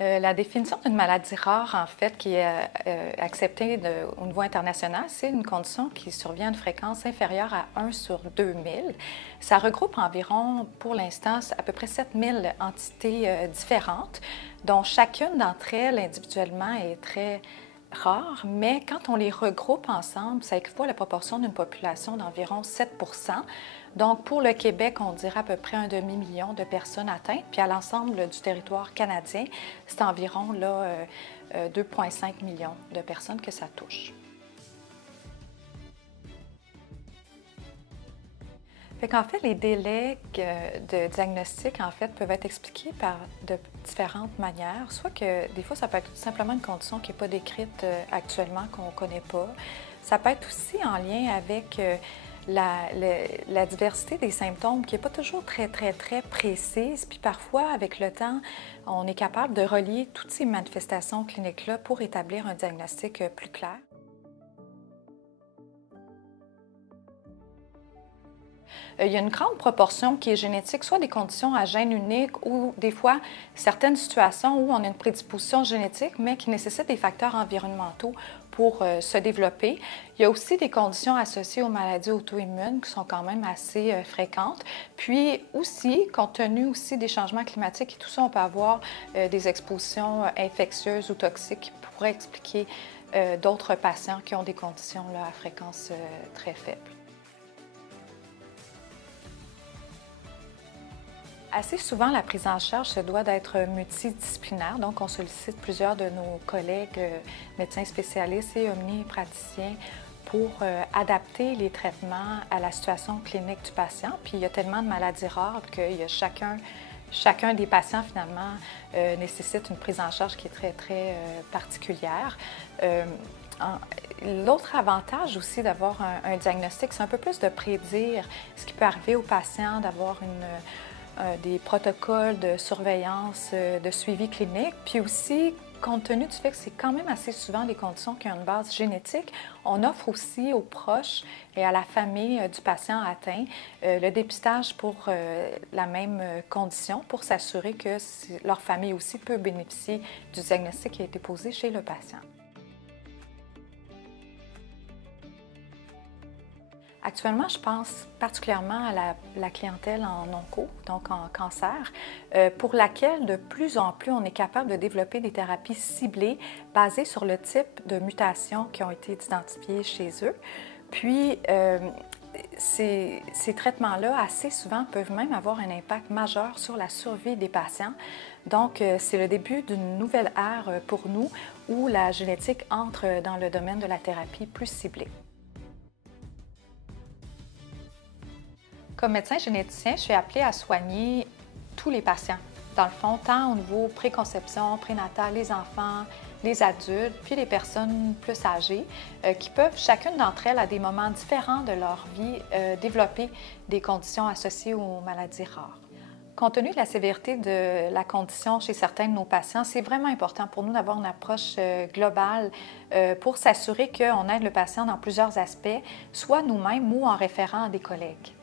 La définition d'une maladie rare, en fait, qui est acceptée au niveau international, c'est une condition qui survient à une fréquence inférieure à 1 sur 2000. Ça regroupe environ, pour l'instant, à peu près 7000 entités différentes, dont chacune d'entre elles individuellement est très rare, mais quand on les regroupe ensemble, ça équivaut à la proportion d'une population d'environ 7 %. Donc, pour le Québec, on dirait à peu près un demi-million de personnes atteintes, puis à l'ensemble du territoire canadien, c'est environ 2,5 millions de personnes que ça touche. En fait, les délais de diagnostic en fait, peuvent être expliqués par de différentes manières. Soit que des fois, ça peut être simplement une condition qui n'est pas décrite actuellement, qu'on ne connaît pas. Ça peut être aussi en lien avec la diversité des symptômes qui n'est pas toujours très précise. Puis parfois, avec le temps, on est capable de relier toutes ces manifestations cliniques-là pour établir un diagnostic plus clair. Il y a une grande proportion qui est génétique, soit des conditions à gène unique ou des fois certaines situations où on a une prédisposition génétique, mais qui nécessitent des facteurs environnementaux pour se développer. Il y a aussi des conditions associées aux maladies auto-immunes qui sont quand même assez fréquentes. Puis aussi, compte tenu aussi des changements climatiques et tout ça, on peut avoir des expositions infectieuses ou toxiques qui pourraient expliquer d'autres patients qui ont des conditions là, à fréquence très faible. Assez souvent, la prise en charge se doit d'être multidisciplinaire, donc on sollicite plusieurs de nos collègues médecins spécialistes et omnipraticiens pour adapter les traitements à la situation clinique du patient. Puis il y a tellement de maladies rares qu'il y a chacun des patients, finalement, nécessite une prise en charge qui est très particulière. L'autre avantage aussi d'avoir un diagnostic, c'est un peu plus de prédire ce qui peut arriver aux patients, d'avoir des protocoles de surveillance, de suivi clinique, puis aussi, compte tenu du fait que c'est quand même assez souvent des conditions qui ont une base génétique, on offre aussi aux proches et à la famille du patient atteint le dépistage pour la même condition, pour s'assurer que leur famille aussi peut bénéficier du diagnostic qui a été posé chez le patient. Actuellement, je pense particulièrement à la clientèle en onco, donc en cancer, pour laquelle de plus en plus on est capable de développer des thérapies ciblées basées sur le type de mutations qui ont été identifiées chez eux. Puis, ces traitements-là, assez souvent, peuvent même avoir un impact majeur sur la survie des patients. Donc, c'est le début d'une nouvelle ère pour nous où la génétique entre dans le domaine de la thérapie plus ciblée. Comme médecin généticien, je suis appelée à soigner tous les patients, dans le fond, tant au niveau préconception, prénatal, les enfants, les adultes, puis les personnes plus âgées, qui peuvent, chacune d'entre elles, à des moments différents de leur vie, développer des conditions associées aux maladies rares. Compte tenu de la sévérité de la condition chez certains de nos patients, c'est vraiment important pour nous d'avoir une approche globale pour s'assurer qu'on aide le patient dans plusieurs aspects, soit nous-mêmes ou en référant à des collègues.